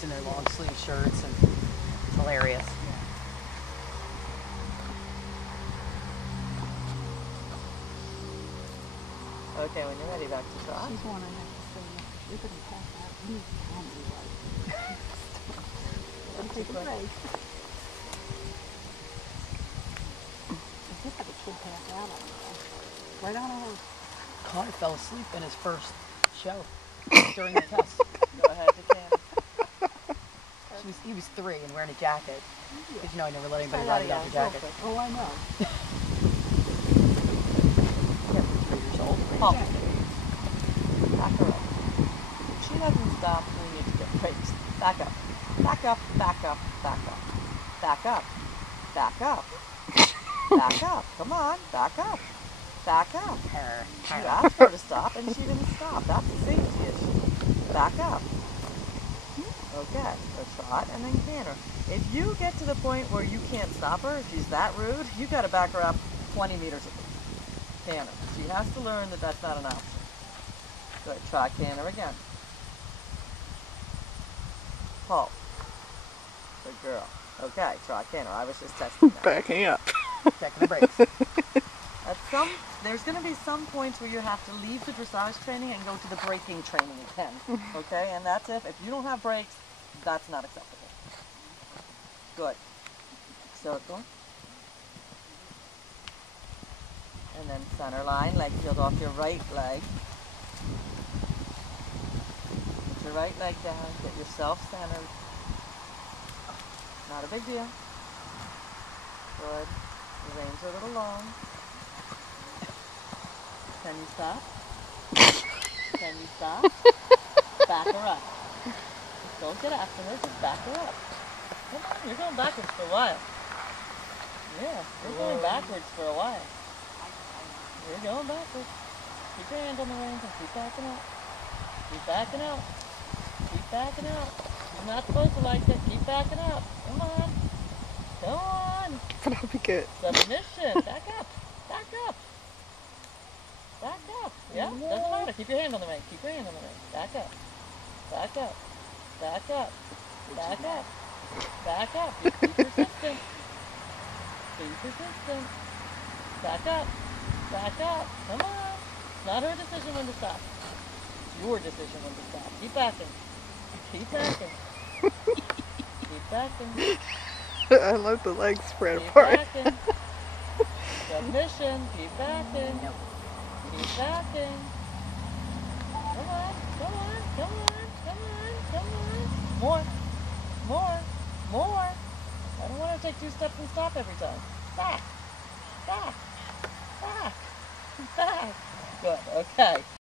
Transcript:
tights and their long sleeve shirts, and it's hilarious. Okay, when you're ready, back to trot. She's one I have to say, you're going to pass out. You tell me right. Don't take a break. Look at the kid pass out on me. Right on her. Connor fell asleep in his first show during the test. Go ahead, you can. He was 3 and wearing a jacket. Because you know I never let anybody Yeah, ride without the jacket. Oh, I know. Yeah, 3 years old. Paul. Back her up. She doesn't stop, we need to get brakes. Back up. Back up, back up, back up. Back up. Back up. Back up. Come on, back up. Back up. You asked her to stop and she didn't stop. That's a safety issue. Back up. Okay, so trot and then canter. If you get to the point where you can't stop her, if she's that rude, you got to back her up 20 meters at least. Canter. She has to learn that that's not an option. Good. Trot, canter again. Halt. Good girl. Okay, trot, canter. I was just testing that. Backing up. Checking the brakes. There's going to be some points where you have to leave the dressage training and go to the braking training again. Okay, and that's if you don't have brakes, that's not acceptable. Good. Circle. And then center line, leg field off your right leg. Put your right leg down, get yourself centered. Not a big deal. Good. The reins are a little long. Can you stop? Can you stop? Back her up. Don't get after her, just back her up. Come on, you're going backwards for a while. Yeah, you're going backwards for a while. You're going backwards. Keep your hand on the reins and keep backing out. Keep backing out. Keep backing out. You're not supposed to like it. Keep backing out. Come on. Come on. That'll be good. Submission. Back up. Back up. Back up. Yeah, doesn't matter. Keep your hand on the rein. Keep your hand on the rein. Back up. Back up. Back up. Back up. Back up. Be persistent. Be persistent. Back up. Back up. Come on. It's not her decision when to stop. It's your decision when to stop. Keep backing. Keep backing. Keep backing. I love the legs spread Keep apart. backing. Submission. Keep backing. Keep backing. Come on. Come on. Come on. Come on. Come on. More. More. More. I don't want to take 2 steps and stop every time. Back. Back. Back. Back. Good. Okay.